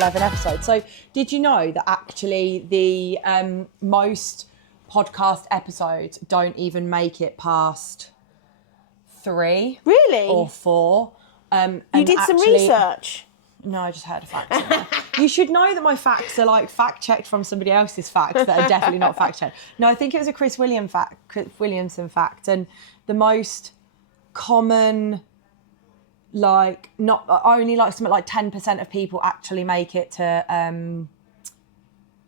11 episodes. So did you know that actually the most podcast episodes don't even make it past 3? Really? Or 4. You did some research? No, I just heard a fact somewhere. You should know that my facts are like fact-checked from somebody else's facts that are definitely not fact-checked. No, I think it was a Chris Williamson fact. And the most common, like, not only like something like 10% of people actually make it to 10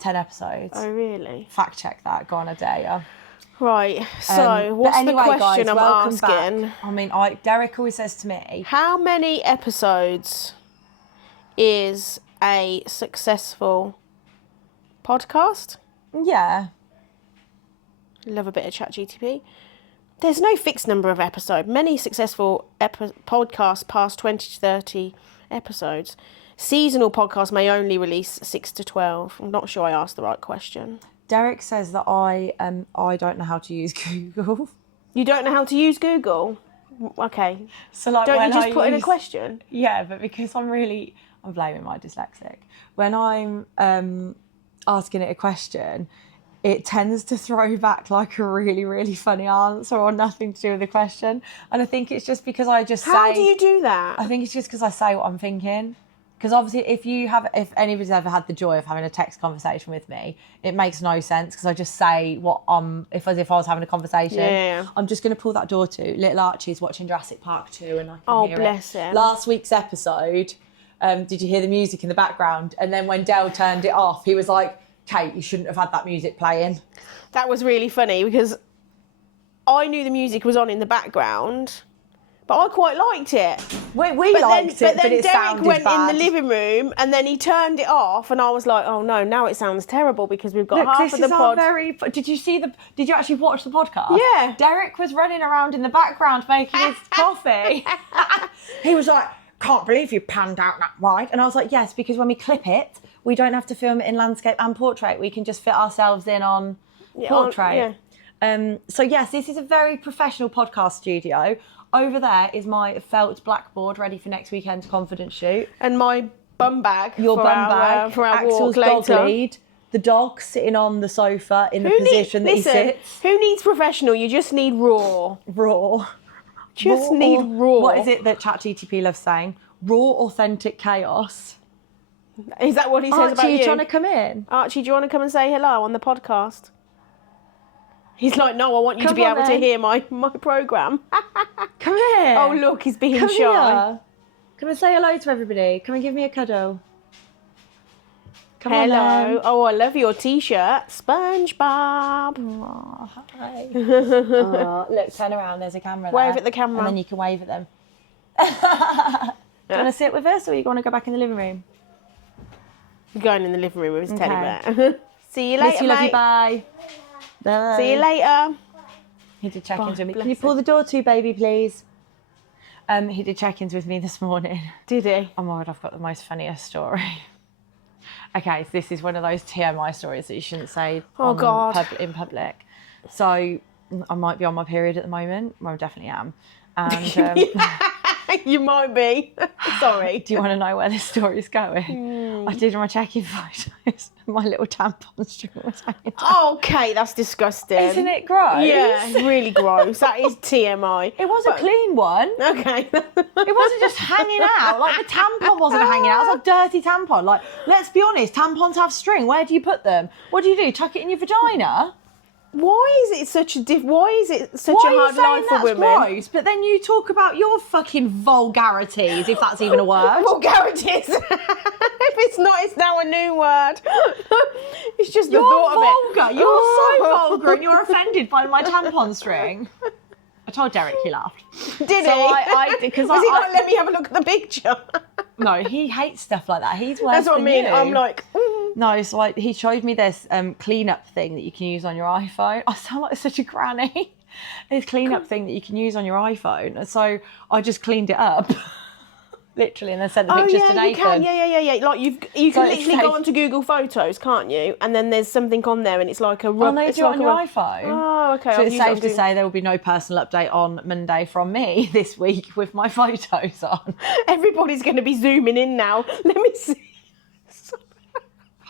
episodes. Oh, really? Fact-check that. Go on, I dare you. Right, so what's the question I'm asking? Back. I mean, Derek always says to me... How many episodes is a successful podcast? Yeah. Love a bit of ChatGTP. There's no fixed number of episodes. Many successful podcasts pass 20 to 30 episodes. Seasonal podcasts may only release 6 to 12. I'm not sure I asked the right question. Derek says that I don't know how to use Google. You don't know how to use Google? Okay. So like, don't you just put in a question? Yeah, but because I'm blaming my dyslexic. When I'm asking it a question, it tends to throw back like a really, really funny answer or nothing to do with the question. And I think it's just because I just How do you do that? I think it's just because I say what I'm thinking. Because obviously if anybody's ever had the joy of having a text conversation with me, it makes no sense because I just say what as if I was having a conversation. Yeah. I'm just going to pull that door to. Little Archie's watching Jurassic Park 2 and I can hear bless it. him. Last week's episode, did you hear the music in the background? And then when Dale turned it off, he was like, Kate, you shouldn't have had that music playing. That was really funny because I knew the music was on in the background, but I quite liked it. We liked it, but it Derek sounded went bad. in the living room and then he turned it off and I was like, oh no, now it sounds terrible because we've got half of the pod. Did you actually watch the podcast? Yeah. Derek was running around in the background making his coffee. He was like, can't believe you panned out that wide. And I was like, yes, because when we clip it, we don't have to film it in landscape and portrait. We can just fit ourselves in on portrait. So yes, this is a very professional podcast studio. Over there is my felt blackboard ready for next weekend's confidence shoot. And my bum bag. Your bum bag. For our Axel's walk dog later. lead. The dog sitting on the sofa in the position that he sits. Who needs professional? You just need raw. Raw. Need raw. What is it that ChatGTP loves saying? Raw, authentic chaos. Is that what he says about you? Archie, you trying to come in? Archie, do you want to come and say hello on the podcast? He's like, no, I want you to be able to hear my programme. Come here. Oh, look, he's being shy. Here. Come and say hello to everybody. Come and give me a cuddle. Come on, hello. Oh, I love your T-shirt. SpongeBob. Oh, hi. Oh, look, turn around. There's a camera there. Wave at the camera. And then you can wave at them. Do you want to sit with us or you want to go back in the living room? You're going in the living room with his teddy bear. See you later, Love you, mate. bye. Bye. See you later. He did check-ins with me. Bless Can you pull the door to, baby, please? He did check-ins with me this morning. Did he? Oh my God, I've got the most funniest story. Okay, so this is one of those TMI stories that you shouldn't say in public. So I might be on my period at the moment. Well, I definitely am. And you might be. Sorry. Do you want to know where this story's going? I did my check-in photos. My little tampon string was hanging down. Oh, Kate, that's disgusting. Isn't it gross? Yeah, it's really gross. That is TMI. It was a clean one. Okay. It wasn't just hanging out. Like, the tampon wasn't hanging out. It was a dirty tampon. Like, let's be honest, tampons have string. Where do you put them? What do? Tuck it in your vagina? Why is it such a hard life for women? Gross, but then you talk about your fucking vulgarities, if that's even a word. Vulgarities. If it's not, it's now a new word. It's just the thought vulgar. of it. You're so vulgar and you're offended by my tampon string. I told Derek, he laughed. Did he? Because Was he like, let me have a look at the picture? No, he hates stuff like that. He's worse That's what I than mean. you. I'm like... No, so he showed me this clean-up thing that you can use on your iPhone. I sound like such a granny. This clean-up thing that you can use on your iPhone. And so I just cleaned it up, literally, and then sent the pictures to Nathan. Yeah. Like you can literally go onto Google Photos, can't you? And then there's something on there, and it's like a rub. Oh, no, you do it on your iPhone. Oh, okay. So it's safe to say there will be no personal update on Monday from me this week with my photos on. Everybody's going to be zooming in now. Let me see.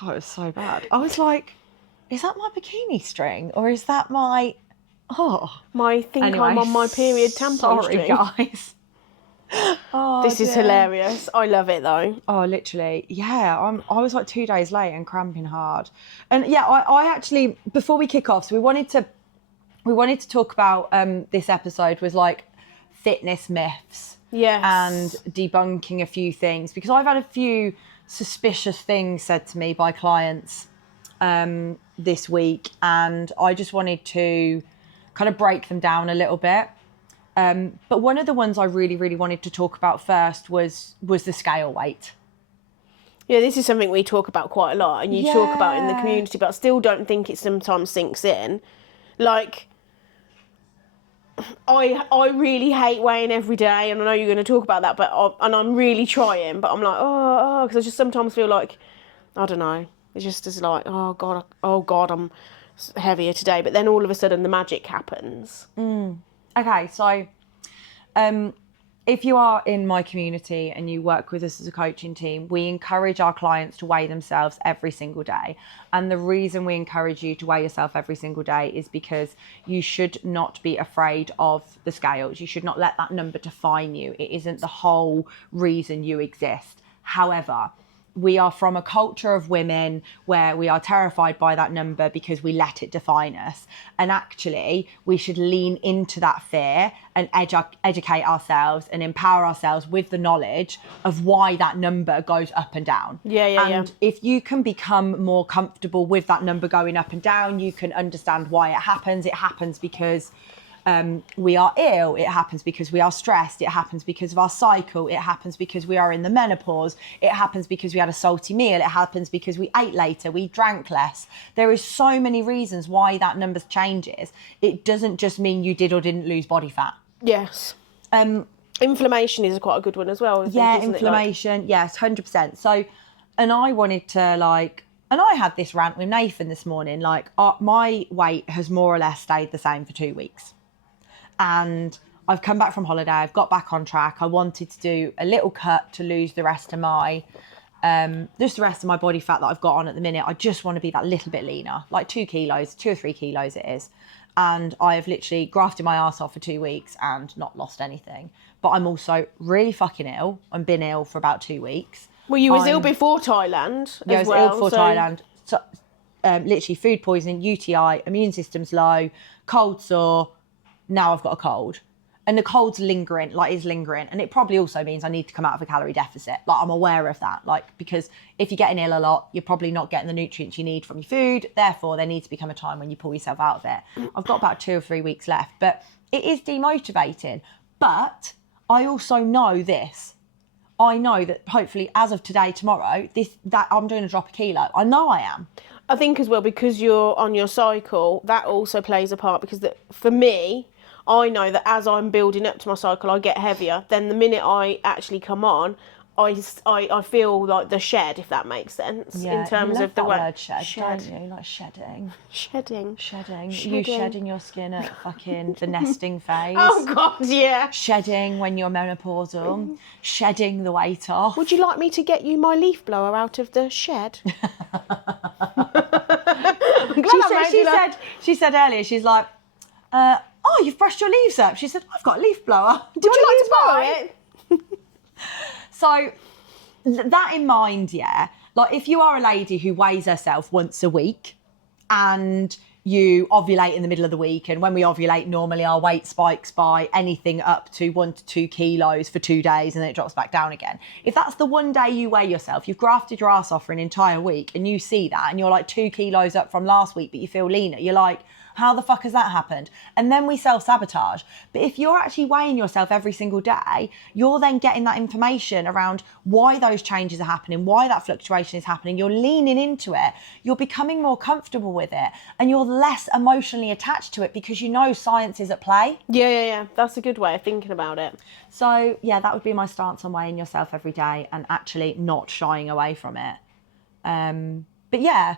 Oh, it was so bad. I was like, is that my bikini string or is that my... Oh. My think Anyway, I'm on my period tampon sorry, string. guys. Oh, This is dear. hilarious. I love it though. Oh, literally. Yeah, I was like 2 days late and cramping hard. And yeah, I actually, before we kick off, so we wanted to talk about this episode was like fitness myths. Yes. And debunking a few things, because I've had a few suspicious things said to me by clients this week, and I just wanted to kind of break them down a little bit. But one of the ones I really, really wanted to talk about first was the scale weight. Yeah, this is something we talk about quite a lot, and you talk about in the community, but I still don't think it sometimes sinks in. Like, I really hate weighing every day, and I know you're going to talk about that, but I'm really trying, but I'm like, because I just sometimes feel like, I don't know, it just is like, oh God, I'm heavier today, but then all of a sudden the magic happens. Okay, so if you are in my community and you work with us as a coaching team, we encourage our clients to weigh themselves every single day. And the reason we encourage you to weigh yourself every single day is because you should not be afraid of the scales. You should not let that number define you. It isn't the whole reason you exist. However, we are from a culture of women where we are terrified by that number because we let it define us. And actually, we should lean into that fear and educate ourselves and empower ourselves with the knowledge of why that number goes up and down. And if you can become more comfortable with that number going up and down, you can understand why it happens. It happens because we are ill, it happens because we are stressed, it happens because of our cycle, it happens because we are in the menopause, it happens because we had a salty meal, it happens because we ate later, we drank less. There is so many reasons why that number changes. It doesn't just mean you did or didn't lose body fat. Yes. Inflammation is quite a good one as well. Inflammation, yes, 100%. So, and I wanted to and I had this rant with Nathan this morning, my weight has more or less stayed the same for 2 weeks. And I've come back from holiday, I've got back on track. I wanted to do a little cut to lose the rest of my body fat that I've got on at the minute. I just want to be that little bit leaner, like 2 or 3 kilos it is. And I have literally grafted my arse off for 2 weeks and not lost anything. But I'm also really fucking ill. I've been ill for about 2 weeks. Well, you was ill before Thailand I was ill before Thailand. So, literally food poisoning, UTI, immune system's low, cold sore. Now I've got a cold. And the cold's lingering, is lingering. And it probably also means I need to come out of a calorie deficit. I'm aware of that. Because if you're getting ill a lot, you're probably not getting the nutrients you need from your food. Therefore, there needs to become a time when you pull yourself out of it. I've got about 2 or 3 weeks left. But it is demotivating. But I also know this. I know that hopefully as of today, tomorrow, that I'm doing a drop a kilo. I know I am. I think as well, because you're on your cycle, that also plays a part, because for me, I know that as I'm building up to my cycle, I get heavier. Then the minute I actually come on, I feel like the shed, if that makes sense, in terms of the word shed, don't you? Like shedding. Shedding. You shedding your skin at fucking the nesting phase. Oh God, yeah. Shedding when you're menopausal. Shedding the weight off. Would you like me to get you my leaf blower out of the shed? She said earlier, she's like, oh, you've brushed your leaves up. She said, I've got a leaf blower. Would you like to borrow it? So that in mind, yeah, if you are a lady who weighs herself once a week and you ovulate in the middle of the week, and when we ovulate, normally our weight spikes by anything up to 1 to 2 kilos for 2 days and then it drops back down again. If that's the one day you weigh yourself, you've grafted your ass off for an entire week and you see that and you're 2 kilos up from last week, but you feel leaner, you're like, how the fuck has that happened? And then we self-sabotage. But if you're actually weighing yourself every single day, you're then getting that information around why those changes are happening, why that fluctuation is happening. You're leaning into it. You're becoming more comfortable with it. And you're less emotionally attached to it because you know science is at play. Yeah. That's a good way of thinking about it. So, yeah, that would be my stance on weighing yourself every day and actually not shying away from it. But, yeah,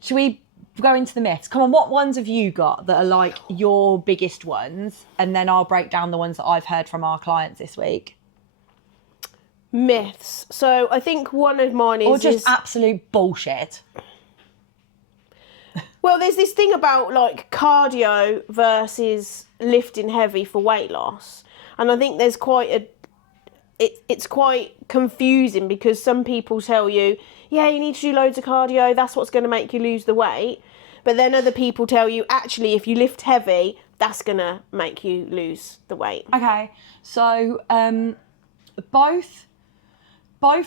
should we go into the myths? Come on, what ones have you got that are your biggest ones? And then I'll break down the ones that I've heard from our clients this week. Myths. So I think one of mine is... Or just absolute bullshit. Well, there's this thing about like cardio versus lifting heavy for weight loss, and I think there's it's quite confusing because some people tell you, yeah, you need to do loads of cardio, that's what's going to make you lose the weight, but then other people tell you, actually, if you lift heavy, that's going to make you lose the weight. Okay, so both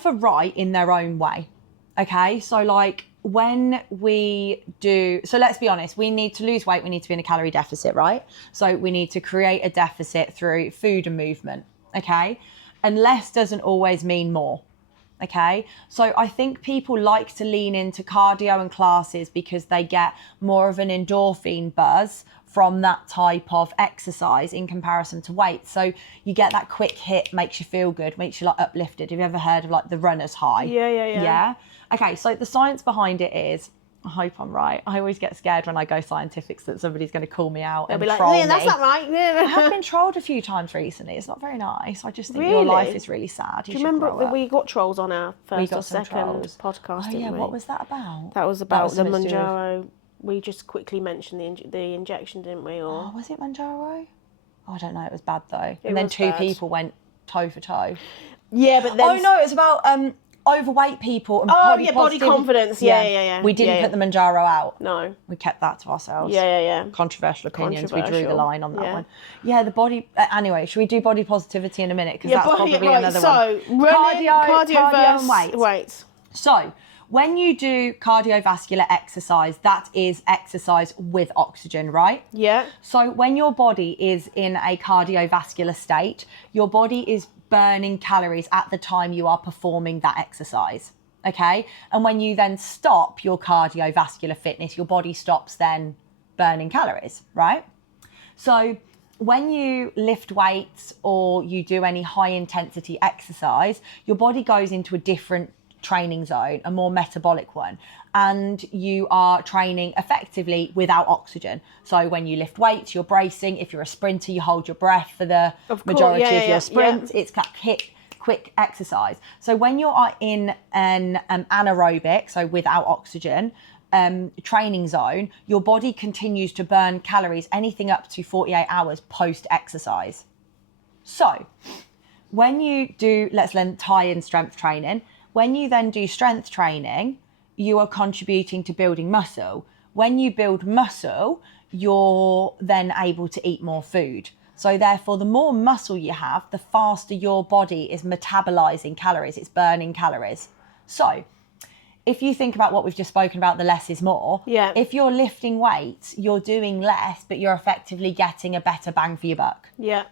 are right in their own way. Okay, so like when we do, so let's be honest, we need to lose weight, we need to be in a calorie deficit, right? So we need to create a deficit through food and movement, okay? And less doesn't always mean more, okay? So I think people like to lean into cardio and classes because they get more of an endorphin buzz from that type of exercise in comparison to weight. So you get that quick hit, makes you feel good, makes you like uplifted. Have you ever heard of like the runner's high? Yeah. Okay, so the science behind it is, I hope I'm right. I always get scared when I go scientifics that somebody's going to call me out and They'll be troll like, me. that's not right. I have been trolled a few times recently. It's not very nice. I just think your Really? life is really sad. Do you remember that we got trolls on our first or some second trolls. podcast, Oh didn't yeah, we? what was that about? That was about the something to do with- Mounjaro. We just quickly mentioned the injection, didn't we? Or Oh, was it Mounjaro? Oh, I don't know. It was bad though. And then was two bad. people went toe for toe. yeah, but then Oh no, it was about overweight people and body body positivity. confidence. Yeah. We didn't put the Mounjaro out. No. We kept that to ourselves. Yeah. Controversial opinions. We drew the Controversial. line on that Yeah. one. Yeah, the body. Anyway, should we do body positivity in a minute? Because Yeah, that's probably another so, one. running, cardio versus and weight. weights. So, when you do cardiovascular exercise, that is exercise with oxygen, right? Yeah. So, when your body is in a cardiovascular state, your body is burning calories at the time you are performing that exercise. Okay. And when you then stop your cardiovascular fitness, your body stops then burning calories, right? So when you lift weights or you do any high intensity exercise, your body goes into a different training zone, a more metabolic one, and you are training effectively without oxygen. So when you lift weights, you're bracing. If you're a sprinter, you hold your breath for the majority of your sprint. It's that quick exercise. So when you are in an anaerobic, so without oxygen, training zone, your body continues to burn calories anything up to 48 hours post exercise. So when you do, let's then tie in strength training. When you then do strength training, you are contributing to building muscle. When you build muscle, you're then able to eat more food. So therefore, the more muscle you have, the faster your body is metabolizing calories, it's burning calories. So if you think about what we've just spoken about, the less is more. Yeah. If you're lifting weights, you're doing less, but you're effectively getting a better bang for your buck. Yeah.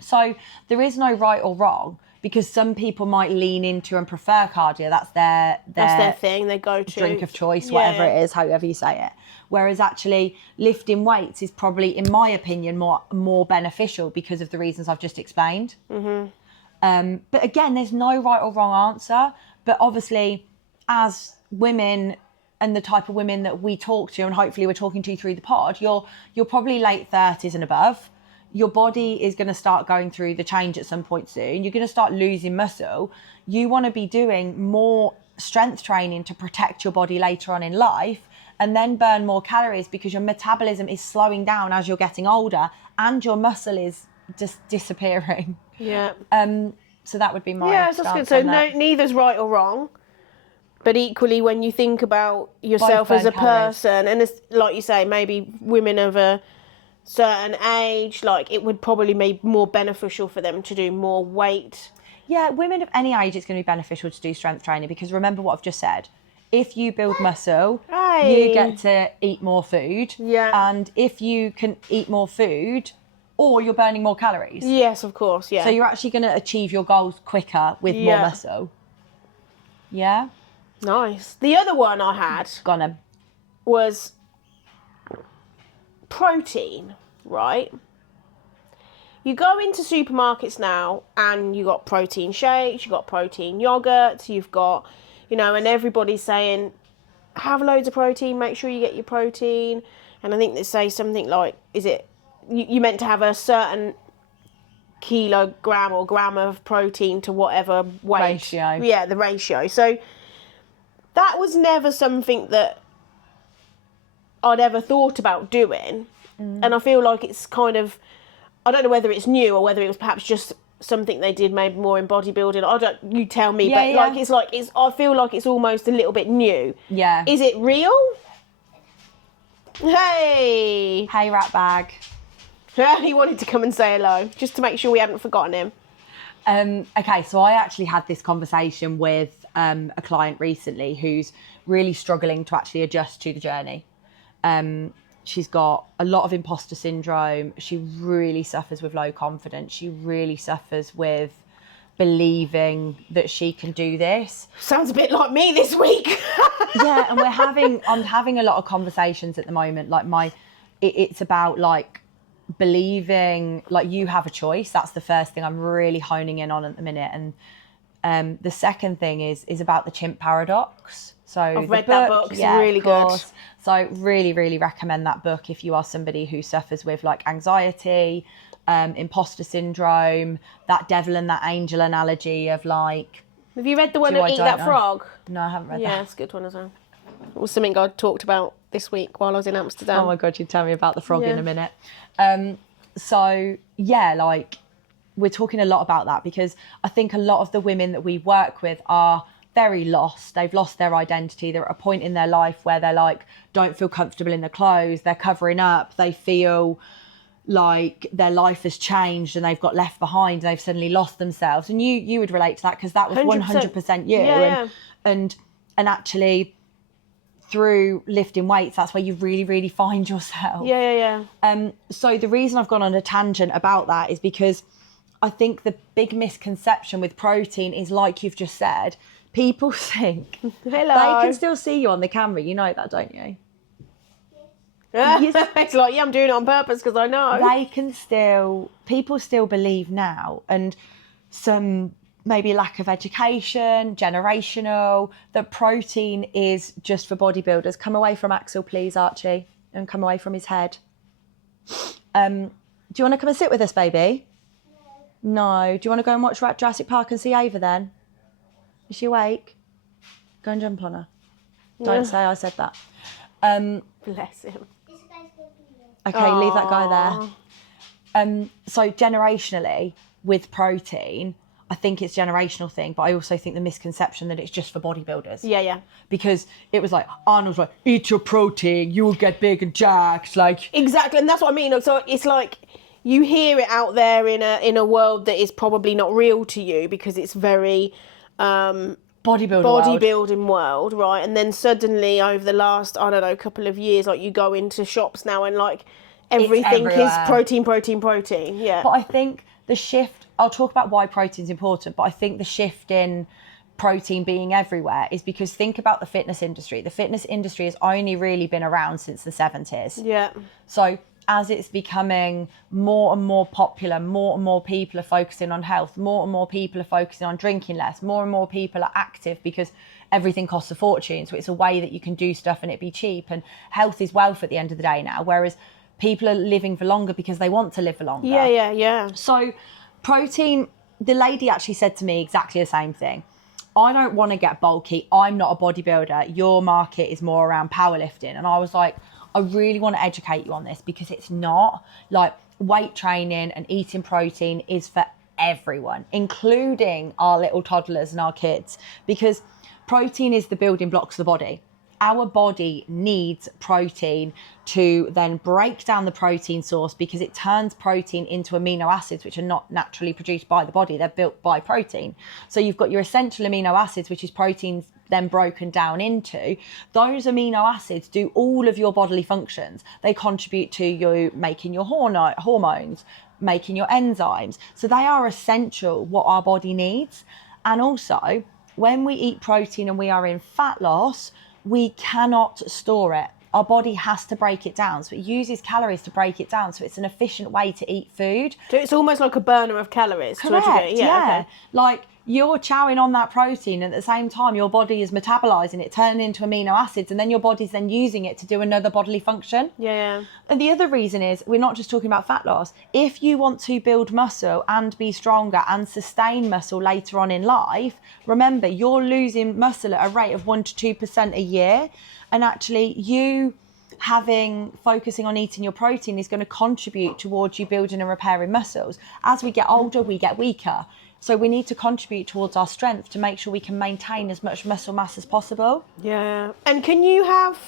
So there is no right or wrong, because some people might lean into and prefer cardio. That's their thing. They go to drink of choice, whatever it is, however you say it. Whereas actually lifting weights is probably, in my opinion, more beneficial because of the reasons I've just explained. Mm-hmm. But again, there's no right or wrong answer. But obviously, as women and the type of women that we talk to, and hopefully we're talking to through the pod, you're probably late 30s and above. Your body is going to start going through the change at some point soon. You're going to start losing muscle. You want to be doing more strength training to protect your body later on in life, and then burn more calories because your metabolism is slowing down as you're getting older and your muscle is just disappearing. Yeah. So that would be my Yeah, that's stance good. So on that. neither's right or wrong. But equally, when you think about yourself Both as a burn calories. person, and as, like you say, maybe women of a certain age, like it would probably be more beneficial for them to do more weight. Yeah, women of any age, it's going to be beneficial to do strength training because remember what I've just said. If you build muscle, Hey. you get to eat more food. Yeah. And if you can eat more food, or you're burning more calories. Yes, of course, yeah. So you're actually going to achieve your goals quicker with more Yeah. muscle. Yeah? Nice. The other one I had Gonna. was protein, right? You go into supermarkets now and you got protein shakes, you got protein yogurts, you've got, and everybody's saying, have loads of protein, make sure you get your protein. And I think they say something like, is it, you meant to have a certain kilogram or gram of protein to whatever weight. Ratio. Yeah, the ratio. So that was never something that I'd ever thought about doing. And I feel like it's kind of, I don't know whether it's new or whether it was perhaps just something they did maybe more in bodybuilding. You tell me, but I feel like it's almost a little bit new. Yeah. Is it real? Hey, Rat Bag. he wanted to come and say hello just to make sure we hadn't forgotten him. Okay, so I actually had this conversation with a client recently who's really struggling to actually adjust to the journey. She's got a lot of imposter syndrome. She really suffers with low confidence. She really suffers with believing that she can do this. Sounds a bit like me this week. Yeah, and I'm having a lot of conversations at the moment. Like it's about like believing like you have a choice. That's the first thing I'm really honing in on at the minute. And the second thing is about the chimp paradox. So I've read that book. It's really good. So really, really recommend that book if you are somebody who suffers with like anxiety, imposter syndrome, that devil and that angel analogy of like. Have you read the one of Eat That Frog? No, I haven't read that. Yeah, it's a good one as well. It was something I talked about this week while I was in Amsterdam. Oh my God, you'd tell me about the frog in a minute. So yeah, like we're talking a lot about that because I think a lot of the women that we work with are very lost. They've lost their identity. They're at a point in their life where they're like, don't feel comfortable in the clothes. They're covering up. They feel like their life has changed and they've got left behind. They've suddenly lost themselves. And you would relate to that because that was 100% you. Yeah. And actually through lifting weights, that's where you really, really find yourself. Yeah. So the reason I've gone on a tangent about that is because I think the big misconception with protein is, like you've just said, people think Hello. they can still see you on the camera. You know that, don't you? It's like, yeah, I'm doing it on purpose because I know. People still believe now, and some maybe lack of education, generational, that protein is just for bodybuilders. Come away from Axel, please, Archie, and come away from his head. Do you want to come and sit with us, baby? No. Do you want to go and watch Jurassic Park and see Ava then? Is she awake? Go and jump on her. Don't say I said that. Bless him. Okay, leave that guy there. So generationally, with protein, I think it's a generational thing, but I also think the misconception that it's just for bodybuilders. Yeah. Because it was like, Arnold's like, eat your protein, you will get big and jacked. Like exactly, and that's what I mean. So it's like you hear it out there in a world that is probably not real to you because it's very bodybuilding world, right? And then suddenly over the last, I don't know, couple of years, like you go into shops now and like everything is protein. Yeah. But I think the shift, I'll talk about why protein's important, but I think the shift in protein being everywhere is because think about the fitness industry. The fitness industry has only really been around since the 70s. Yeah. So as it's becoming more and more popular, more and more people are focusing on health, more and more people are focusing on drinking less, more and more people are active because everything costs a fortune. So it's a way that you can do stuff and it be cheap. And health is wealth at the end of the day now, whereas people are living for longer because they want to live for longer. Yeah. So protein, the lady actually said to me exactly the same thing. I don't want to get bulky. I'm not a bodybuilder. Your market is more around powerlifting. And I was like, I really want to educate you on this because it's not. Like, weight training and eating protein is for everyone, including our little toddlers and our kids, because protein is the building blocks of the body. Our body needs protein to then break down the protein source because it turns protein into amino acids, which are not naturally produced by the body. They're built by protein. So you've got your essential amino acids, which is proteins then broken down into. Those amino acids do all of your bodily functions. They contribute to you making your hormones, making your enzymes. So they are essential, what our body needs. And also, when we eat protein and we are in fat loss, we cannot store it. Our body has to break it down. So it uses calories to break it down. So it's an efficient way to eat food. So it's almost like a burner of calories. Correct, to a degree. Yeah. Okay. Like you're chowing on that protein and at the same time your body is metabolizing it, turning into amino acids, and then your body's then using it to do another bodily function. Yeah. And the other reason is we're not just talking about fat loss. If you want to build muscle and be stronger and sustain muscle later on in life, remember you're losing muscle at a rate of 1 to 2% a year. And actually focusing on eating your protein is going to contribute towards you building and repairing muscles. As we get older, we get weaker. So we need to contribute towards our strength to make sure we can maintain as much muscle mass as possible. Yeah. And can you have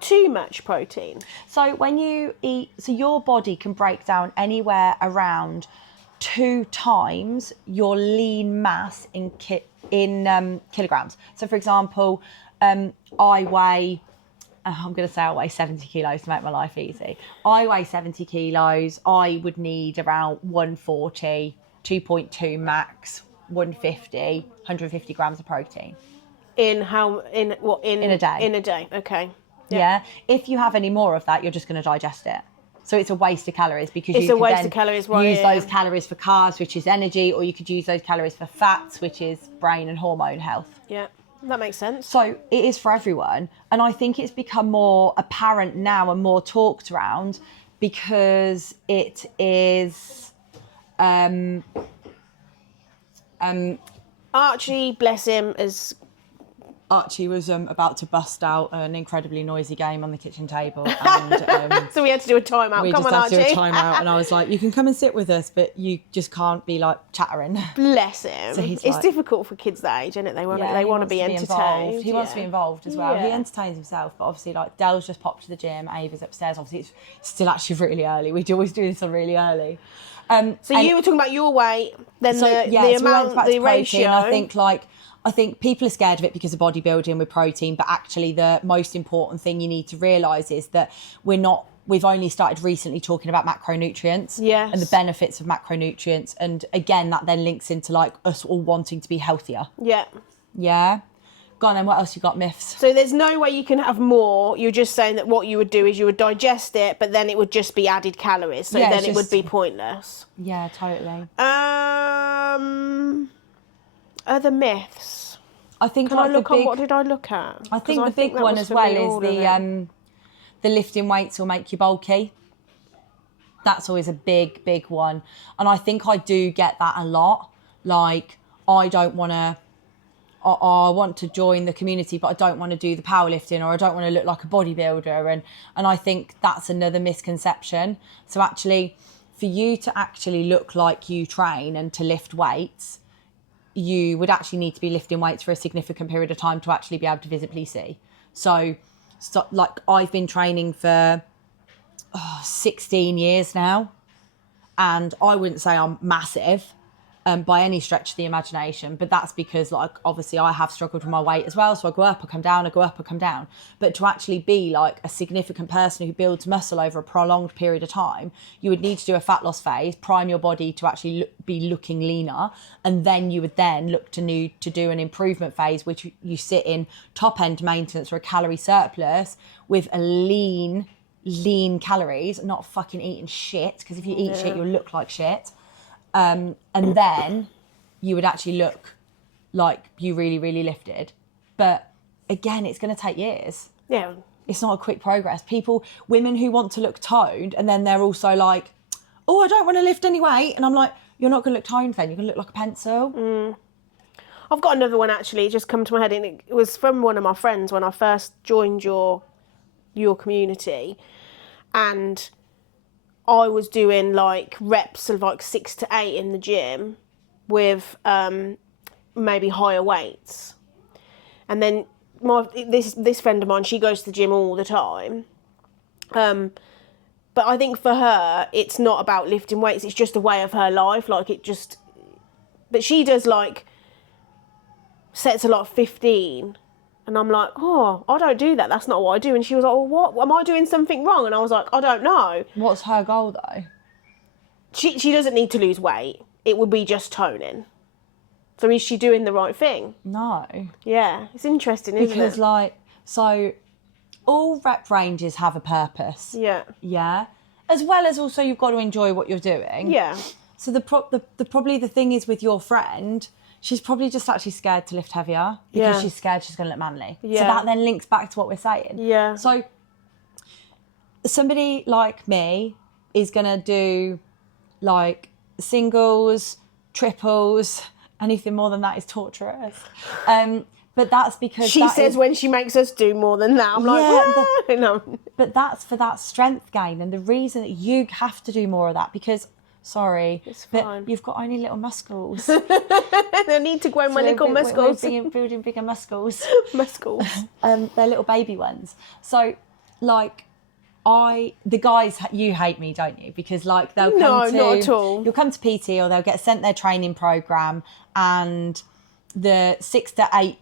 too much protein? So when you eat, so your body can break down anywhere around 2 times your lean mass in kilograms. So for example, I weigh 70 kilos to make my life easy. I weigh 70 kilos. I would need around 140, 2.2 max, 150 grams of protein. In a day? In a day, okay. Yeah. If you have any more of that, you're just going to digest it. So it's a waste of calories because it's you a waste can of calories, use those calories for carbs, which is energy, or you could use those calories for fats, which is brain and hormone health. Yeah, that makes sense. So it is for everyone. And I think it's become more apparent now and more talked around because it is... Archie, bless him, Archie was about to bust out an incredibly noisy game on the kitchen table. And, so we had to do a timeout. We Come just on, had Archie. to do a timeout, and I was like, "You can come and sit with us, but you just can't be like chattering." Bless him. So it's difficult for kids that age, isn't it? They want to be entertained. He wants to be involved as well. Yeah. He entertains himself, but obviously, like Dell's just popped to the gym. Ava's upstairs. Obviously, it's still actually really early. We always do this on really early. So you were talking about your weight, then the amount, the ratio. I think people are scared of it because of bodybuilding with protein, but actually the most important thing you need to realise is that we've only started recently talking about macronutrients and the benefits of macronutrients. And again, that then links into like us all wanting to be healthier. Yeah. Yeah. Go on then, what else you got, myths? So there's no way you can have more. You're just saying that what you would do is you would digest it, but then it would just be added calories. So then it would be pointless. Yeah, totally. Other myths. I think what did I look at? I think the big one as well is the lifting weights will make you bulky. That's always a big, big one. And I think I do get that a lot. Like, I want to join the community, but I don't want to do the powerlifting, or I don't want to look like a bodybuilder. And I think that's another misconception. So actually, for you to actually look like you train and to lift weights, you would actually need to be lifting weights for a significant period of time to actually be able to visibly see. So like I've been training for 16 years now, and I wouldn't say I'm massive by any stretch of the imagination, but that's because like obviously I have struggled with my weight as well, so I go up, I come down, I go up, I come down. But to actually be like a significant person who builds muscle over a prolonged period of time, you would need to do a fat loss phase, prime your body to actually be looking leaner, and then you would then look to do an improvement phase, which you sit in top end maintenance or a calorie surplus with a lean calories, not fucking eating shit, because if you eat shit you'll look like shit. And then you would actually look like you really, really lifted. But again, it's going to take years. Yeah. It's not a quick progress. Women who want to look toned, and then they're also like, oh, I don't want to lift any weight. And I'm like, you're not going to look toned then. You're going to look like a pencil. I've got another one actually. It just come to my head. And it was from one of my friends when I first joined your community. And I was doing like reps of like 6 to 8 in the gym with maybe higher weights. And then this friend of mine, she goes to the gym all the time. But I think for her, it's not about lifting weights. It's just a way of her life. But she does like sets a lot of 15. And I'm like, oh, I don't do that. That's not what I do. And she was like, well, what? Am I doing something wrong? And I was like, I don't know. What's her goal though? She doesn't need to lose weight. It would be just toning. So is she doing the right thing? No. Yeah, it's interesting, isn't it? Because all rep ranges have a purpose. Yeah. Yeah. As well as also you've got to enjoy what you're doing. Yeah. So probably the thing is with your friend, she's probably just actually scared to lift heavier because she's scared she's going to look manly. Yeah. So that then links back to what we're saying. Yeah. So somebody like me is going to do like singles, triples, anything more than that is torturous. But that's because She says when she makes us do more than that. I'm like, Yeah, no. but that's for that strength gain, and the reason that you have to do more of that because, sorry, but fine. you've got only little muscles. I need to grow my little muscles. We're building bigger muscles. Muscles. They're little baby ones. So, like, the guys, you hate me, don't you? Because like they'll come No, to, not at all. You'll come to PT or they'll get sent their training program, and the 6 to 8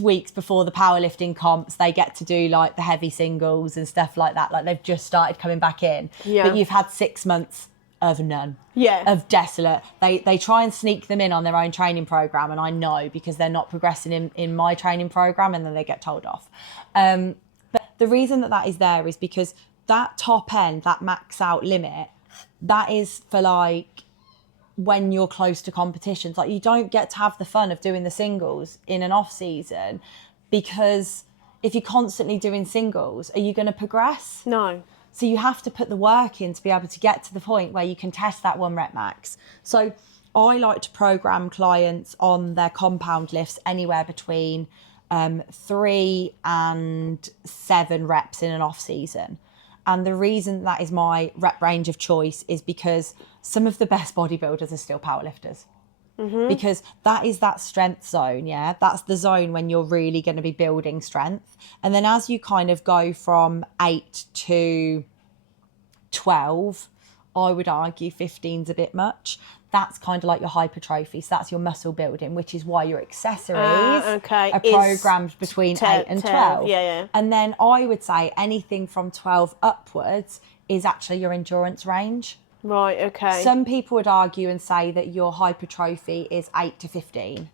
weeks before the powerlifting comps, they get to do like the heavy singles and stuff like that. Like they've just started coming back in, but you've had 6 months of none. Yeah. Of desolate. They try and sneak them in on their own training program, and I know because they're not progressing in my training program, and then they get told off. But the reason that is there is because that top end, that max out limit, that is for like when you're close to competitions. Like you don't get to have the fun of doing the singles in an off season, because if you're constantly doing singles, are you going to progress? No. So you have to put the work in to be able to get to the point where you can test that 1 rep max. So I like to program clients on their compound lifts anywhere between 3 and 7 reps in an off season. And the reason that is my rep range of choice is because some of the best bodybuilders are still powerlifters. Mm-hmm. Because that is that strength zone, yeah? That's the zone when you're really going to be building strength. And then as you kind of go from 8 to 12, I would argue 15's a bit much. That's kind of like your hypertrophy. So that's your muscle building, which is why your accessories are programmed between 8 and 12. Yeah. And then I would say anything from 12 upwards is actually your endurance range. Right, okay. Some people would argue and say that your hypertrophy is 8 to 15.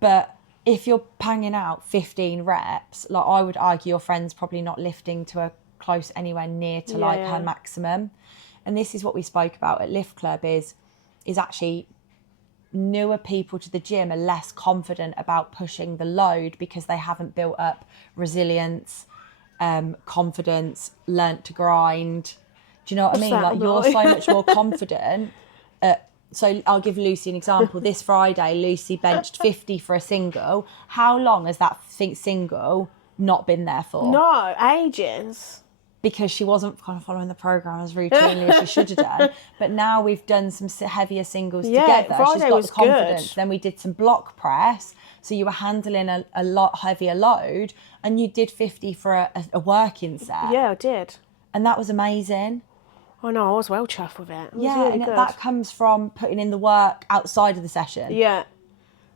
But if you're banging out 15 reps, like I would argue your friend's probably not lifting to a close anywhere near to her maximum. And this is what we spoke about at Lift Club is actually newer people to the gym are less confident about pushing the load because they haven't built up resilience, confidence, learnt to grind. Do you know what I mean? Like you're so much more confident. So I'll give Lucy an example. This Friday, Lucy benched 50 for a single. How long has that single not been there for? No, ages. Because she wasn't kind of following the program as routinely as she should have done. But now we've done some heavier singles together. Friday She's got was the confidence. good. Then we did some block press. So you were handling a lot heavier load, and you did 50 for a working set. Yeah, I did. And that was amazing. I know, I was well chuffed with it. It was Yeah, really and good. that comes from putting in the work outside of the session. Yeah.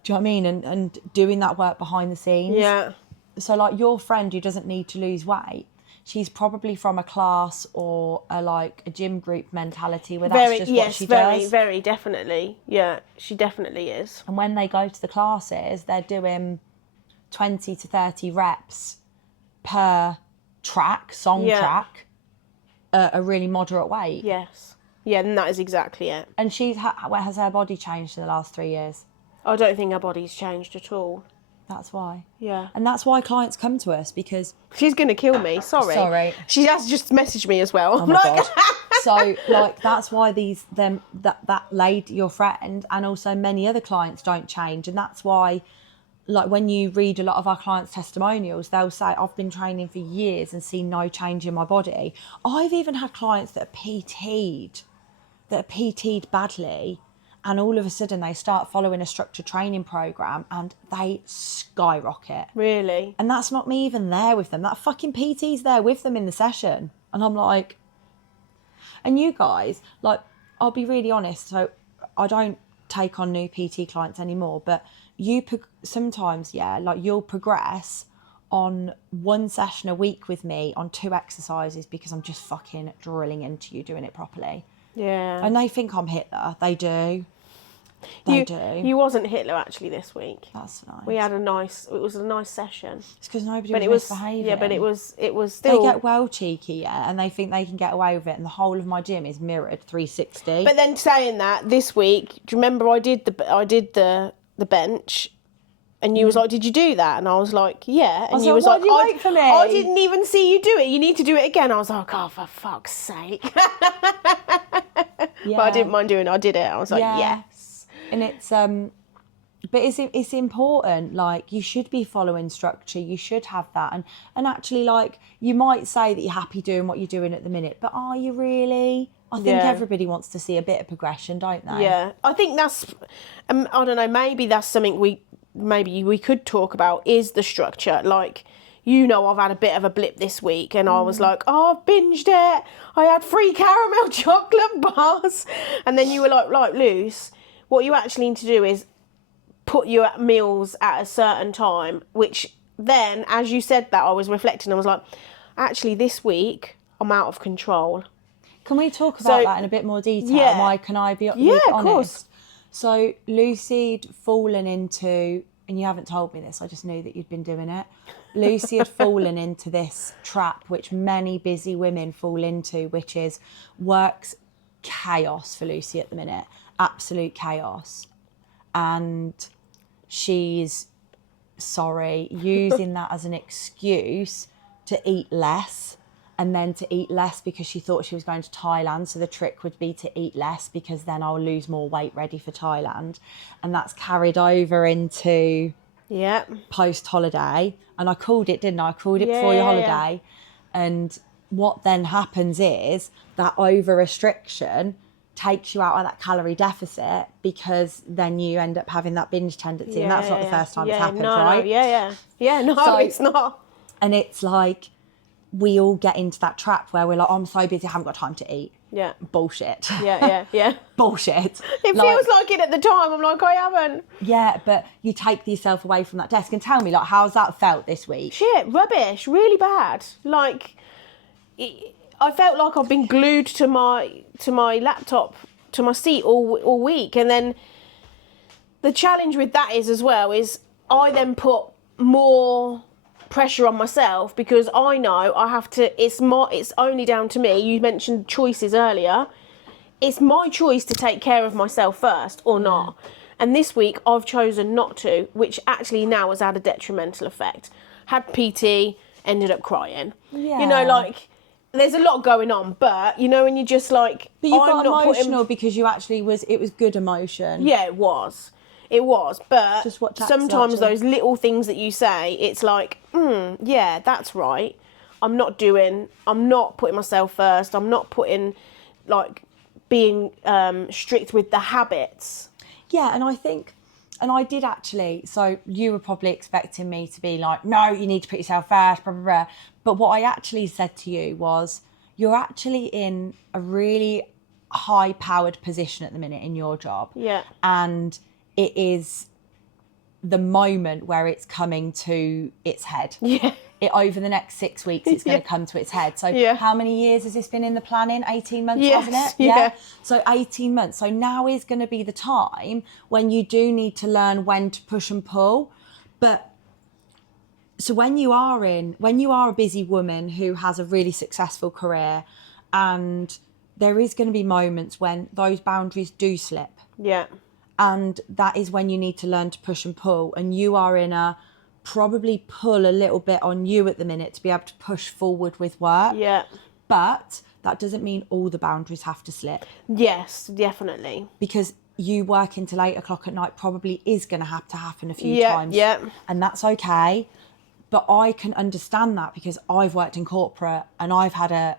Do you know what I mean? And doing that work behind the scenes. Yeah. So like your friend who doesn't need to lose weight, she's probably from a class or a gym group mentality where that's just what she does. Very definitely. Yeah, she definitely is. And when they go to the classes, they're doing 20 to 30 reps per track, track, a really moderate weight. Yes. Yeah, and that is exactly it. And has her body changed in the last 3 years? I don't think her body's changed at all. That's why. Yeah. And that's why clients come to us, because... She's going to kill me. Sorry. She has just messaged me as well. Oh my God. So, that's why that lady, your friend, and also many other clients don't change. And that's why, when you read a lot of our clients' testimonials, they'll say, I've been training for years and seen no change in my body. I've even had clients that are PT'd badly, and all of a sudden they start following a structured training program and they skyrocket. Really? And that's not me even there with them. That fucking PT's there with them in the session. And I'm like... And you guys, I'll be really honest. So I don't take on new PT clients anymore, but sometimes, you'll progress on 1 session a week with me on 2 exercises because I'm just fucking drilling into you doing it properly. Yeah. And they think I'm Hitler. They do. They do. You wasn't Hitler actually this week. That's nice. It was a nice session. It's because nobody was misbehaving. Yeah, but it was still... They get well cheeky, and they think they can get away with it, and the whole of my gym is mirrored 360. But then saying that, this week, do you remember I did the bench, and you was like, did you do that? And I was like, yeah. And you was like, why did you wait for me? I didn't even see you do it. You need to do it again. I was like, oh, for fuck's sake. Yeah. But I didn't mind doing it. I did it. I was like, yes. And it's But it's important, like, you should be following structure, you should have that. And actually, like, you might say that you're happy doing what you're doing at the minute, but are you really? I think everybody wants to see a bit of progression, don't they? Yeah, I think that's, I don't know, maybe that's something we could talk about, is the structure. Like, I've had a bit of a blip this week, and I was like, I've binged it. I had 3 caramel chocolate bars. And then you were like, Luce, what you actually need to do is put your meals at a certain time, which then, as you said that, I was reflecting, I was like, actually, this week, I'm out of control. Can we talk about that in a bit more detail? Yeah. Why can I be honest? Of course. So Lucy'd fallen into, and you haven't told me this, I just knew that you'd been doing it. Lucy had fallen into this trap which many busy women fall into, which is work's chaos for Lucy at the minute. Absolute chaos. And she's, using that as an excuse to eat less, and then to eat less because she thought she was going to Thailand. So the trick would be to eat less because then I'll lose more weight ready for Thailand. And that's carried over into post-holiday. And I called it, didn't I? I called it before your holiday. Yeah. And what then happens is that over-restriction takes you out of that calorie deficit, because then you end up having that binge tendency. And that's not the first time it's happened, right? It's not. And it's like, we all get into that trap where we're like, I'm so busy, I haven't got time to eat. Yeah. Bullshit. Yeah. Bullshit. It feels like it at the time. I'm like, I haven't. Yeah, but you take yourself away from that desk. And tell me, like, how's that felt this week? Shit, rubbish, really bad. Like, I felt like I've been glued to my laptop, to my seat all week. And then the challenge with that is I then put more pressure on myself, because I know I have to, it's only down to me. You mentioned choices earlier. It's my choice to take care of myself first or not. And this week I've chosen not to, which actually now has had a detrimental effect. Had PT, ended up crying. Yeah. Like, there's a lot going on, but when you just like, but you got emotional because you actually it was good emotion. Yeah, it was, but sometimes those little things that you say, it's like, yeah, that's right. I'm not putting myself first. I'm not being strict with the habits. Yeah, and I think, and I did actually, so you were probably expecting me to be like, no, you need to put yourself first, blah, blah, blah. But what I actually said to you was, you're actually in a really high-powered position at the minute in your job. Yeah. And it is the moment where it's coming to its head. Yeah. Over the next 6 weeks, it's going to come to its head. So how many years has this been in the planning? 18 months, hasn't it? Yeah. So 18 months. So now is going to be the time when you do need to learn when to push and pull. But so when you are a busy woman who has a really successful career, and there is going to be moments when those boundaries do slip. Yeah. And that is when you need to learn to push and pull. And you are in a probably pull a little bit on you at the minute to be able to push forward with work. Yeah. But that doesn't mean all the boundaries have to slip. Yes, definitely. Because you working till 8 o'clock at night probably is going to have to happen a few times. Yeah. And that's okay. But I can understand that because I've worked in corporate and I've had a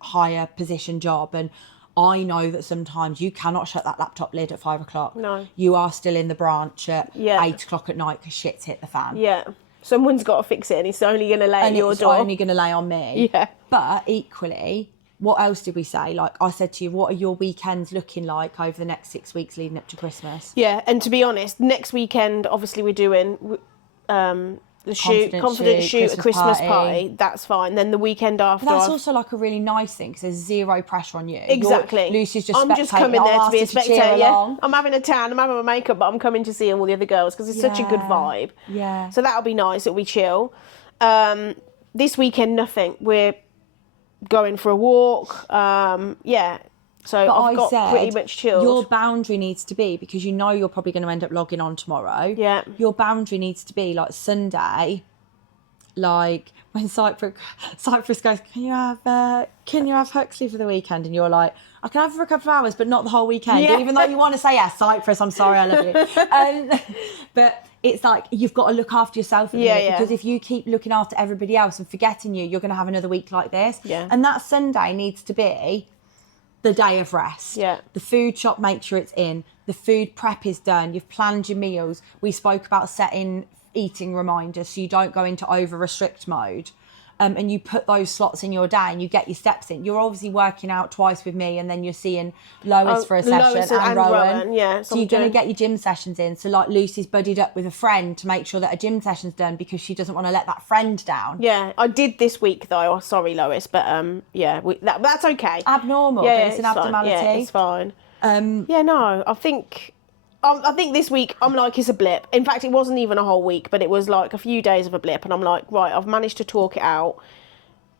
higher position job, and I know that sometimes you cannot shut that laptop lid at 5 o'clock. No. You are still in the branch at 8 o'clock at night because shit's hit the fan. Yeah. Someone's got to fix it, and it's only going to lay at your door. It's only going to lay on me. Yeah. But equally, what else did we say? Like I said to you, what are your weekends looking like over the next 6 weeks leading up to Christmas? Yeah, and to be honest, next weekend, obviously we're doing the confidence shoot, a Christmas party. That's fine. Then the weekend after, but that's also like a really nice thing because there's zero pressure on you. Exactly. Lucy's just I'm just coming there to be a spectator. Yeah. I'm having a tan. I'm having my makeup, but I'm coming to see all the other girls because it's such a good vibe. Yeah. So that'll be nice. It'll be chill. This weekend, nothing. We're going for a walk. Yeah. So but I've got pretty much chilled. Your boundary needs to be, because you know you're probably going to end up logging on tomorrow. Yeah. Your boundary needs to be like Sunday, like when Cyprus goes, can you have Huxley for the weekend? And you're like, I can have it for a couple of hours, but not the whole weekend. Yeah. Even though you want to say, yes, Cyprus, I'm sorry, I love you. But it's like, you've got to look after yourself a minute, because if you keep looking after everybody else and forgetting you're going to have another week like this. Yeah. And that Sunday needs to be the day of rest. Yeah. The food shop, make sure it's in. The food prep is done. You've planned your meals. We spoke about setting eating reminders so you don't go into over restrict mode. And you put those slots in your day and you get your steps in. You're obviously working out twice with me, and then you're seeing Lois for a session Lois and Rowan. Yeah, so you're going to get your gym sessions in. So like Lucy's buddied up with a friend to make sure that a gym session's done, because she doesn't want to let that friend down. Yeah, I did this week though. Oh, sorry, Lois, but that's okay. Abnormal, but it's an abnormality. Yeah, it's fine. I think this week I'm like, it's a blip. In fact, it wasn't even a whole week, but it was like a few days of a blip, and I'm like, right, I've managed to talk it out.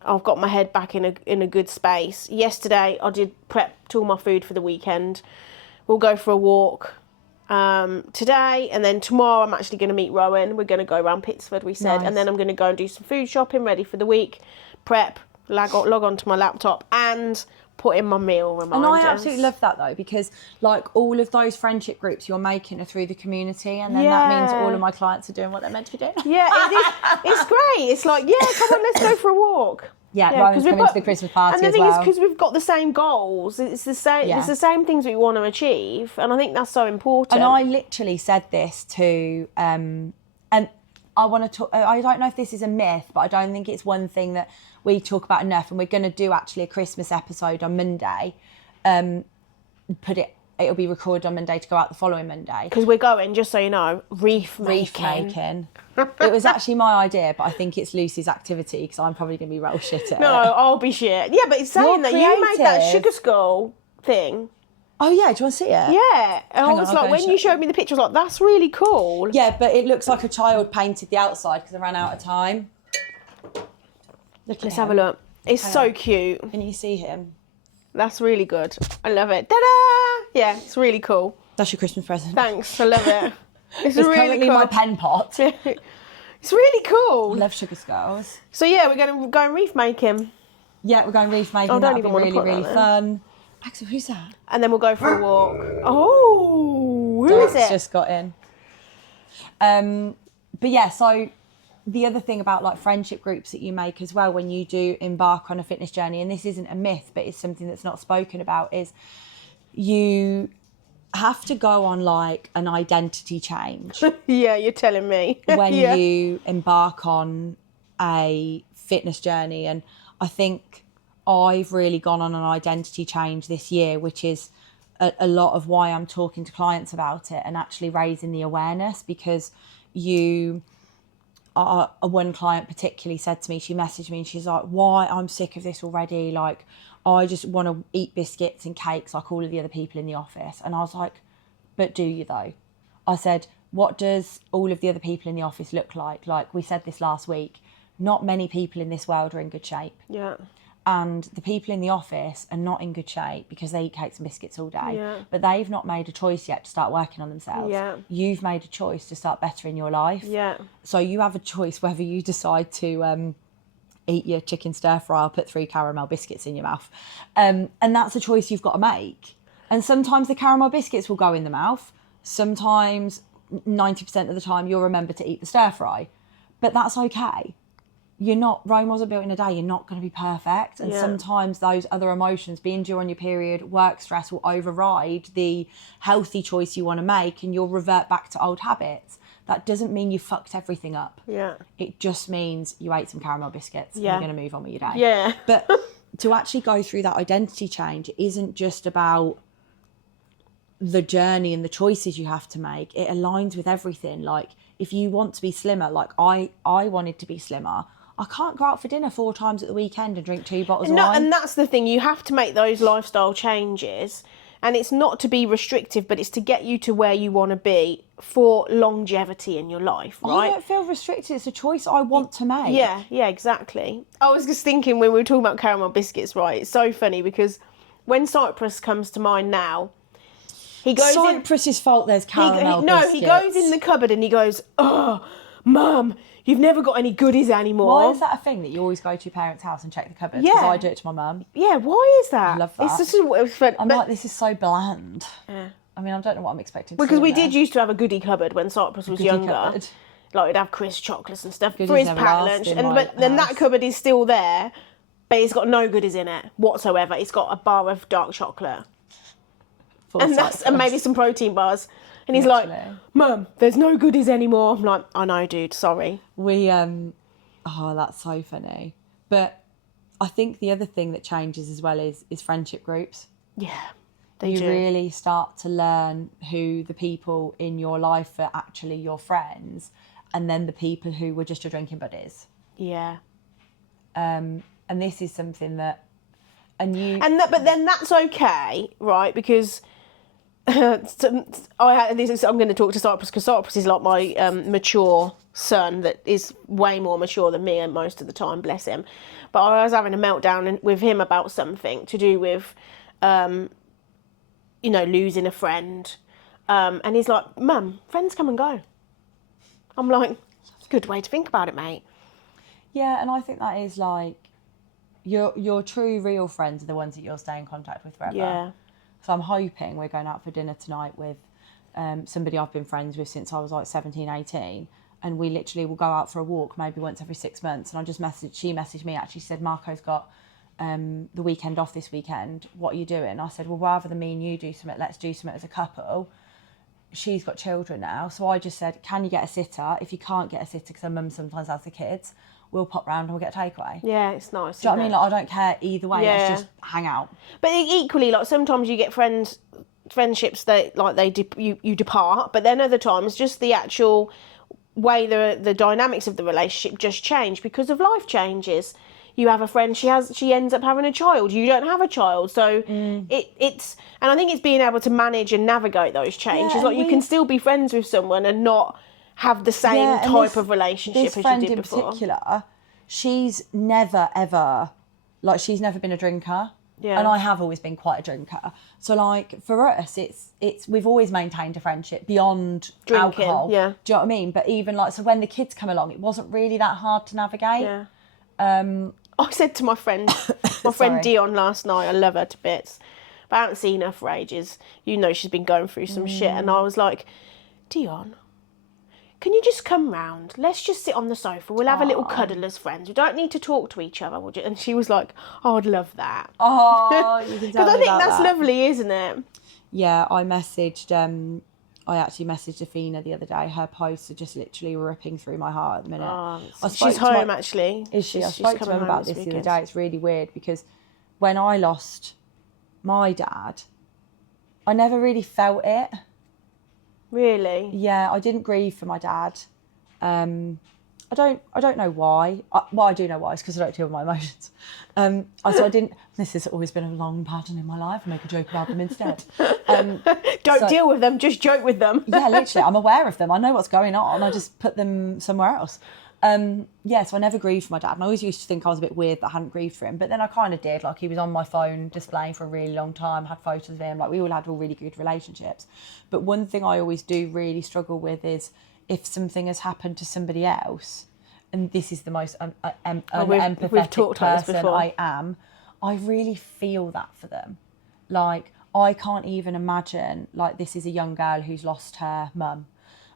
I've got my head back in a good space. Yesterday, I did prep all my food for the weekend. We'll go for a walk today, and then tomorrow I'm actually going to meet Rowan. We're going to go around Pittsford, we said, Nice. and then I'm going to go and do some food shopping, ready for the week, prep, log onto my laptop, and put in my meal reminders. And I absolutely love that though, because like all of those friendship groups you're making are through the community, and then that means all of my clients are doing what they're meant to be doing. Yeah, it is. It's great. It's like, yeah, come on, let's go for a walk. Yeah, Rowan's coming to the Christmas party as well. And the thing is, because we've got the same goals, it's the same. Yeah. It's the same things we want to achieve, and I think that's so important. And I literally said this to, and I want to talk. I don't know if this is a myth, but I don't think it's one thing that we talk about enough. And we're going to do actually a Christmas episode on Monday. It'll be recorded on Monday to go out the following Monday. Because we're going, just so you know, reef Reef making. It was actually my idea, but I think it's Lucy's activity, because I'm probably going to be real shit at No, it. I'll be shit. Yeah, but it's saying You're that you made that creative. sugar skull thing. Oh yeah, do you want to see it? Yeah, and I on, was I'll like, go when and you show- showed me the picture, I was like, that's really cool. Yeah, but it looks like a child painted the outside because I ran out of time. Look at Let's him. have a look. It's so cute. Can you see him? That's really good. I love it. Ta-da! Yeah, it's really cool. That's your Christmas present. Thanks, I love it. It's It's really currently cool. my pen pot. It's really cool. I love sugar skulls. So yeah, we're going to go and reef making, Yeah, we're going reef making. I don't That'll even be wanna really, put that really there. fun. Axel, who's that? and then we'll go for a walk. Oh, who is Dogs it? just got in. But yeah, so the other thing about like friendship groups that you make as well when you do embark on a fitness journey, and this isn't a myth, but it's something that's not spoken about, is you have to go on like an identity change Yeah, you're telling me. when Yeah. you embark on a fitness journey. And I think I've really gone on an identity change this year, which is a lot of why I'm talking to clients about it and actually raising the awareness, because one client particularly said to me, she messaged me and she's like, why, I'm sick of this already. Like, I just want to eat biscuits and cakes like all of the other people in the office. And I was like, but do you though? I said, what does all of the other people in the office look like? Like we said this last week, not many people in this world are in good shape. Yeah. And the people in the office are not in good shape because they eat cakes and biscuits all day. Yeah. But they've not made a choice yet to start working on themselves. Yeah. You've made a choice to start bettering your life. Yeah. So you have a choice whether you decide to eat your chicken stir fry or put 3 caramel biscuits in your mouth. And that's a choice you've got to make. And sometimes the caramel biscuits will go in the mouth. Sometimes, 90% of the time, you'll remember to eat the stir fry. But that's okay. Rome wasn't built in a day. You're not going to be perfect. And Yeah. sometimes those other emotions, being during your period, work stress, will override the healthy choice you want to make, and you'll revert back to old habits. That doesn't mean you fucked everything up. Yeah. It just means you ate some caramel biscuits and Yeah. you're going to move on with your day. Yeah. But to actually go through that identity change isn't just about the journey and the choices you have to make. It aligns with everything. Like, if you want to be slimmer, like I wanted to be slimmer, I can't go out for dinner 4 times at the weekend and drink 2 bottles of No, wine. and that's the thing. You have to make those lifestyle changes, and it's not to be restrictive, but it's to get you to where you want to be for longevity in your life, I right? don't feel restricted. It's a choice I want to make. Yeah, exactly. I was just thinking when we were talking about caramel biscuits, right? It's so funny because when Cyprus comes to mind now, he goes in. Cyprus's fault there's caramel No, biscuits. he goes in the cupboard and he goes, oh, Mum, you've never got any goodies anymore. Why is that a thing that you always go to your parents' house and check the cupboard? Because Yeah. I do it to my mum. Yeah, why is that? I love that. It's just fun. I'm like, this is so bland. Yeah. I mean, I don't know what I'm expecting to Because see we in there. did used to have a goodie cupboard when Cyprus was Goodie younger. cupboard. Like, we'd have crisp chocolates and stuff for Goodies his never packed last lunch. in And my but then that house. cupboard is still there, but it's got no goodies in it whatsoever. It's got a bar of dark chocolate. Full And Cyprus. maybe some protein bars. And he's like, Literally. Mum, there's no goodies anymore. I'm like, I know, dude, sorry. We, oh, that's so funny. But I think the other thing that changes as well is friendship groups. Yeah, they You do. really start to learn who the people in your life are actually your friends, and then the people who were just your drinking buddies. Yeah. And this is something that, but then that's okay, right? Because I'm going to talk to Cyprus because Cyprus is like my mature son that is way more mature than me and most of the time, bless him. But I was having a meltdown with him about something to do with, losing a friend. And he's like, Mum, friends come and go. I'm like, good way to think about it, mate. yeah, and I think that is like your true real friends are the ones that you'll stay in contact with forever. Yeah. So I'm hoping we're going out for dinner tonight with somebody I've been friends with since I was like 17, 18. And we literally will go out for a walk maybe once every 6 months. And she messaged me actually, said, Marco's got the weekend off this weekend. What are you doing? I said, well, rather than me and you do something, let's do something as a couple. She's got children now. So I just said, can you get a sitter? If you can't get a sitter, because her mum sometimes has the kids, we'll pop round and we'll get a takeaway. Yeah, it's nice. Do you know what I mean? Like, I don't care either way. Yeah. Let's just hang out. But equally, like sometimes you get friendships that like you depart, but then other times just the actual way the dynamics of the relationship just change because of life changes. You have a friend, she ends up having a child. You don't have a child, so it's and I think it's being able to manage and navigate those changes. Yeah, like you can still be friends with someone and not have the same and type of relationship this as friend you did in before. particular, she's never ever, like she's never been a drinker. Yeah. And I have always been quite a drinker. So like for us, it's we've always maintained a friendship beyond Drinking, alcohol. yeah. Do you know what I mean? But even like, so when the kids come along, it wasn't really that hard to navigate. Yeah. I said to my friend Sorry. Dion last night, I love her to bits, but I haven't seen her for ages. You know she's been going through some shit, and I was like, Dion, can you just come round? Let's just sit on the sofa. We'll have a little cuddle as friends. We don't need to talk to each other. Would you? And she was like, oh, I'd love that. Oh, you can tell Because I me think about that's that. lovely, isn't it? Yeah, I actually messaged Athena the other day. Her posts are just literally ripping through my heart at the minute. I spoke She's to my- home, actually. Is she? I She's spoke to coming him home about this the other weekend. day. It's really weird because when I lost my dad, I never really felt it. Really? Yeah, I didn't grieve for my dad. I don't know why. I do know why. It's because I don't deal with my emotions. So I didn't. This has always been a long pattern in my life. I make a joke about them instead. Don't deal with them, just joke with them. Yeah, literally, I'm aware of them. I know what's going on. I just put them somewhere else. So I never grieved for my dad. And I always used to think I was a bit weird that I hadn't grieved for him. But then I kind of did. Like, he was on my phone displaying for a really long time, had photos of him. Like, we all had really good relationships. But one thing I always do really struggle with is if something has happened to somebody else, and this is the most unempathetic we've talked about this person before. I am, I really feel that for them. Like, I can't even imagine, like, this is a young girl who's lost her mum.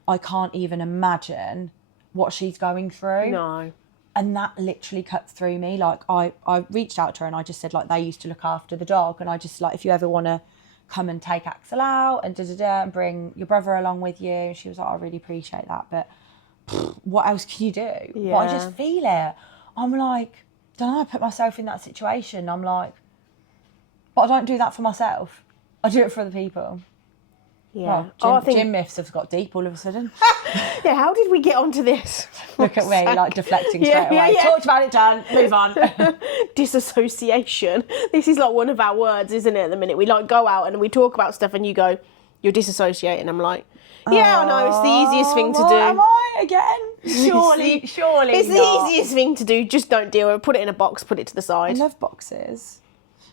I can't even imagine what she's going through. No. And that literally cuts through me. Like, I reached out to her and I just said, like, they used to look after the dog. And I just, like, if you ever want to come and take Axel out and and bring your brother along with you. And she was like, I really appreciate that. But what else can you do? Yeah. But I just feel it. I'm like, don't know, I put myself in that situation. I'm like, but I don't do that for myself. I do it for other people. Yeah. Well, gym myths have got deep all of a sudden. Yeah, how did we get onto this? Look at me, like deflecting Yeah, straight away. yeah. Talked about it, done. Move on. Disassociation. This is like one of our words, isn't it, at the minute? We like go out and we talk about stuff and you go, you're disassociating. I'm like, yeah, I know, it's the easiest thing to What do. am I again? Surely. Surely It's not. the easiest thing to do. Just don't deal with it. Put it in a box, put it to the I side. love boxes.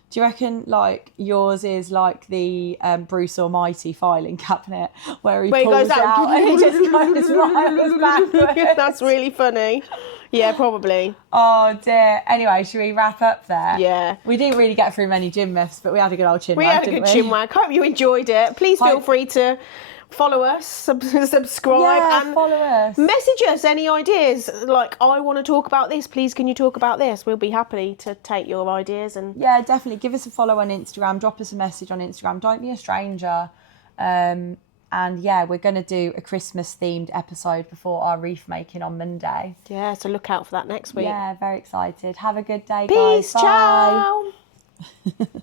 Do you reckon like yours is like the Bruce Almighty filing cabinet where he pulls goes out and he just goes miles backwards? That's really funny. Yeah, probably. Oh dear. Anyway, should we wrap up there? Yeah. We didn't really get through many gym myths, but we had a good old chin We wag, had a didn't good we? chin wag. Hope you enjoyed it. Please feel free to follow us, subscribe, Yeah, and follow us. message us any ideas. Like, I want to talk about this. Please, can you talk about this? We'll be happy to take your ideas. And Yeah, definitely. Give us a follow on Instagram. Drop us a message on Instagram. Don't be a stranger. And yeah, we're going to do a Christmas themed episode before our reef making on Monday. yeah, so look out for that next week. Yeah, very excited. Have a good day, guys. Peace, Bye. ciao.